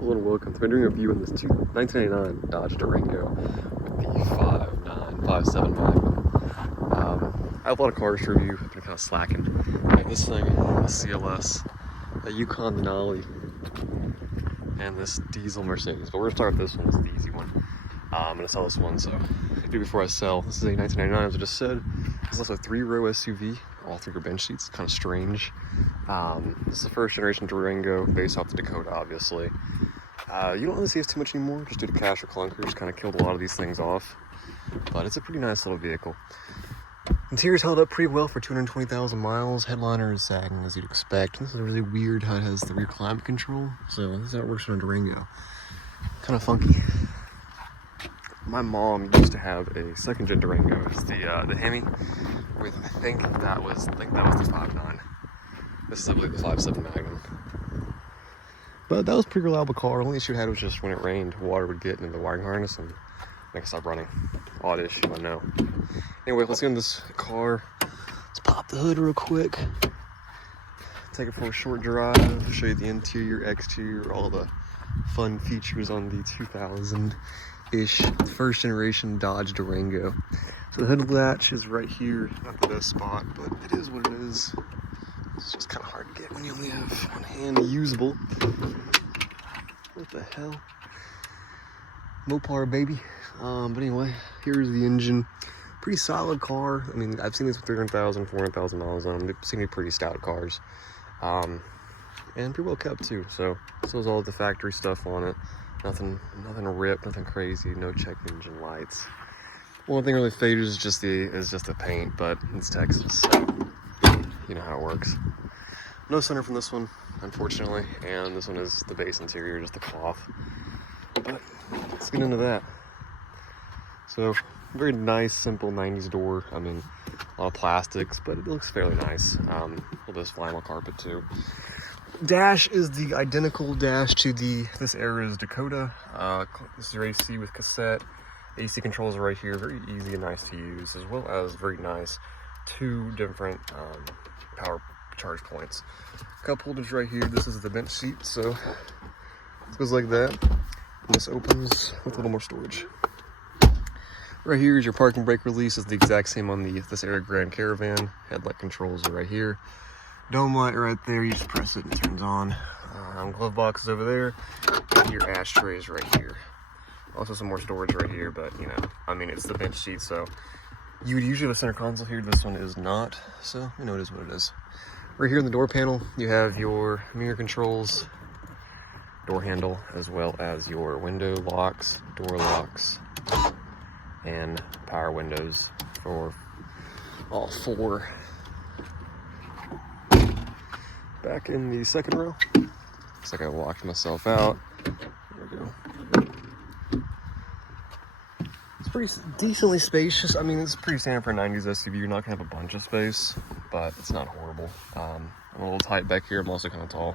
a little welcome. I've been doing a review on this 1999 Dodge Durango with the 5.957 Magnum. I have a lot of cars to review. I've been kind of slacking. This thing, a CLS, a Yukon Denali, and this diesel Mercedes. But we're gonna start with this one. This is the easy one. I'm gonna sell this one, so I do before I sell. This is a 1999, as I just said. This is also a 3-row SUV. All 3 are bench seats. Kind of strange. This is the first generation Durango, based off the Dakota, obviously. You don't really see this too much anymore, just due to cash or clunkers. Kind of killed a lot of these things off. But it's a pretty nice little vehicle. Interior's held up pretty well for 220,000 miles. Headliner is sagging, as you'd expect. This is really weird how it has the rear climate control. So this is how it works on a Durango. Kind of funky. My mom used to have a second-gen Durango. It's the Hemi with, I think that was the 5.9. This is, I believe, the 5.7 Magnum. But that was a pretty reliable car. Only issue it had was just when it rained, water would get into the wiring harness and make it stop running. Odd issue, I know. Anyway, let's get in this car. Let's pop the hood real quick. Take it for a short drive. Show you the interior, exterior, all the fun features on the 2000-ish first generation Dodge Durango. So the hood latch is right here. Not the best spot, but it is what it is. It's just kind of hard to get when you only have one hand usable. What the hell? Mopar, baby. But anyway, here's the engine. Pretty solid car. I mean, I've seen these with 300,000, 400,000 miles on them. They've seen me pretty stout cars. And pretty well kept too. So this was all the factory stuff on it. Nothing ripped, nothing crazy. No check engine lights. One thing really faded is just the paint, but it's Texas, so you know how it works. No center from this one, unfortunately, and this one is the base interior, just the cloth. But let's get into that. So, very nice, simple 90s door. I mean, a lot of plastics, but it looks fairly nice. A little bit of flannel carpet too. Dash is the identical dash to this era's Dakota. This is your AC with cassette. AC controls are right here, very easy and nice to use, as well as very nice 2 different power charge points. Cup holders right here. This is the bench seat, so it goes like that. And this opens with a little more storage. Right here is your parking brake release. It's the exact same on this era Grand Caravan. Headlight controls are right here. Dome light right there. You just press it and it turns on. Glove box is over there. And your ashtray is right here. Also some more storage right here, but you know, I mean, it's the bench seat, so you would usually have a center console here. This one is not, so you know it is what it is. Right here in the door panel, you have your mirror controls, door handle, as well as your window locks, door locks, and power windows for all 4. Back in the second row, looks like I locked myself out. There we go. It's pretty decently spacious. I mean, it's pretty standard for a 90s SUV. You're not gonna have a bunch of space, but it's not horrible. I'm a little tight back here. I'm also kind of tall.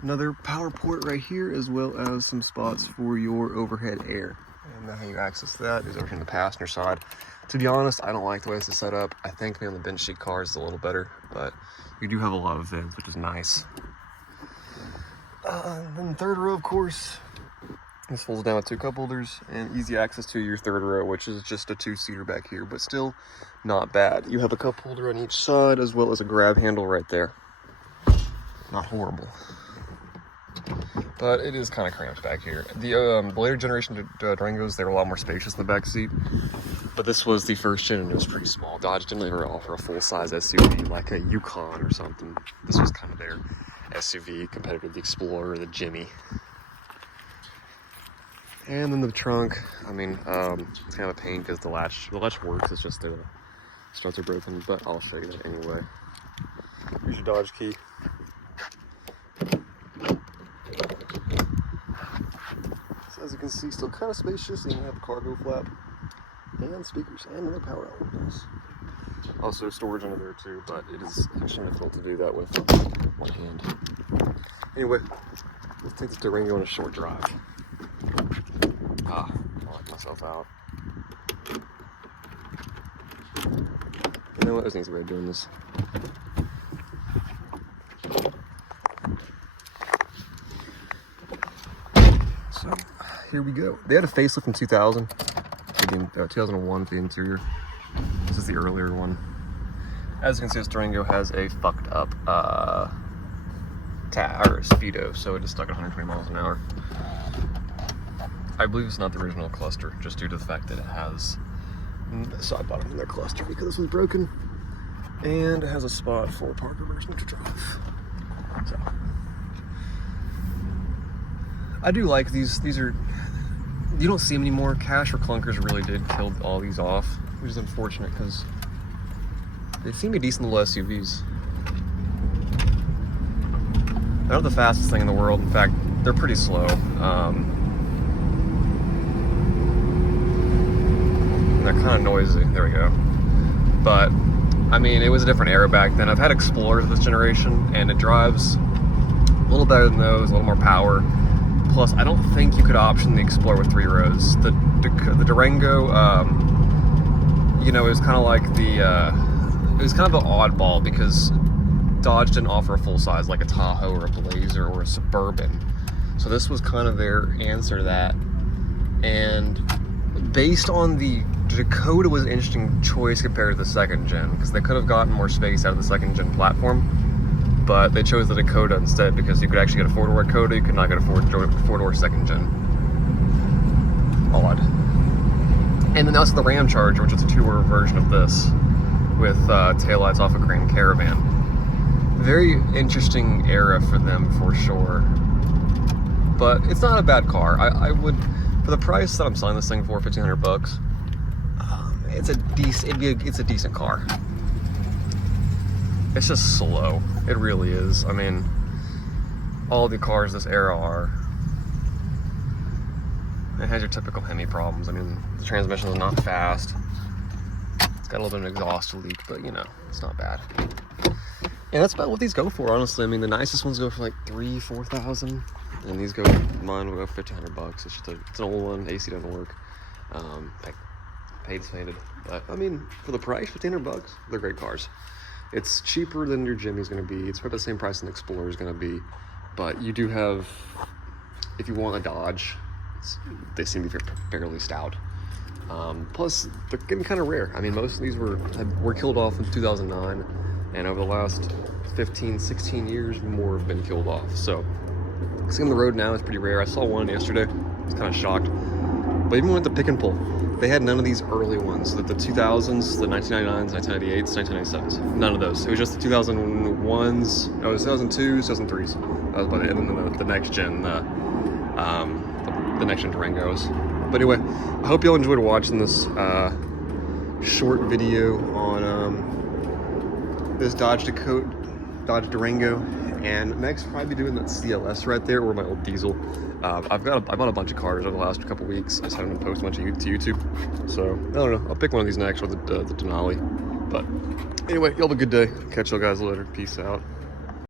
Another power port right here, as well as some spots for your overhead air. And how you access that is over here on the passenger side. To be honest, I don't like the way this is set up. I think maybe on the bench seat cars is a little better, but you do have a lot of vents, which is nice. Then the third row, of course, this folds down with 2 cup holders and easy access to your third row, which is just a 2-seater back here, but still not bad. You have a cup holder on each side, as well as a grab handle right there. Not horrible. But it is kind of cramped back here. The later generation Durangos, they were a lot more spacious in the back seat. But this was the first gen and it was pretty small. Dodge didn't ever offer a full-size SUV like a Yukon or something. This was kind of their SUV compared to the Explorer or the Jimmy. And then the trunk, I mean, it's kind of a pain because the latch works, it's just the struts are broken, but I'll show you that anyway. Here's your Dodge key. So as you can see, still kind of spacious, and you have a cargo flap, and speakers, and another power outlet. Also storage under there too, but it is extremely difficult to do that with one hand. Anyway, let's take this Durango on a short drive. I locked myself out. You know what, there's an easy way of doing this. here we go. They had a facelift in 2000, 2001 for the interior. This is the earlier one. As you can see, this Durango has a fucked up speedo, so it is stuck at 120 miles an hour. I believe it's not the original cluster, just due to the fact that it has the side bottom in their cluster because this one's broken, and it has a spot for park, reverse, neutral drive. So I do like these. These are, you don't see them anymore. Cash or clunkers really did kill all these off, which is unfortunate because they seem to be decent little SUVs. They're not the fastest thing in the world. In fact, they're pretty slow. They're kind of noisy. There we go. But I mean, it was a different era back then. I've had Explorers of this generation, and it drives a little better than those, a little more power. Plus, I don't think you could option the Explorer with 3 rows. The Durango, you know, it was kind of like it was kind of an oddball because Dodge didn't offer a full size like a Tahoe or a Blazer or a Suburban. So this was kind of their answer to that. And based on the Dakota was an interesting choice compared to the second gen because they could have gotten more space out of the second gen platform, but they chose the Dakota instead because you could actually get a 4-door Dakota, you could not get a 4-door second gen. Odd. And then also the Ram Charger, which is a 2-door version of this with taillights off a Grand Caravan. Very interesting era for them for sure, but it's not a bad car. I would, for the price that I'm selling this thing for, $1,500. It's a decent car. It's just slow. It really is. I mean, all the cars this era are. It has your typical Hemi problems. I mean, the transmission is not fast. It's got a little bit of an exhaust leak, but you know, it's not bad. And that's about what these go for, honestly. I mean, the nicest ones go for like $3,000-4,000, and these go, mine will go $1,500. It's just it's an old one. AC doesn't work. Paid's painted, but I mean, for the price, $1,500, they're great cars. It's cheaper than your Jimmy's going to be. It's probably the same price an Explorer is going to be, but you do have, if you want a Dodge, they seem to be fairly stout. Plus, they're getting kind of rare. I mean, most of these were killed off in 2009, and over the last 15, 16 years, more have been killed off. So, seeing the road now is pretty rare. I saw one yesterday. I was kind of shocked. But even with the pick and pull, they had none of these early ones. The 2000s, the 1999s, 1998s, 1997s. None of those. It was just the 2001s, no, it was 2002s, 2003s. That was about it. And then the next gen, the next gen Durangos. But anyway, I hope y'all enjoyed watching this short video on this Dodge Durango. And next, I'll probably be doing that CLS right there, or my old diesel. I bought a bunch of cars over the last couple weeks. I just haven't been posting much to YouTube. So, I don't know. I'll pick one of these next, or the Denali. But anyway, y'all have a good day. Catch y'all guys later. Peace out.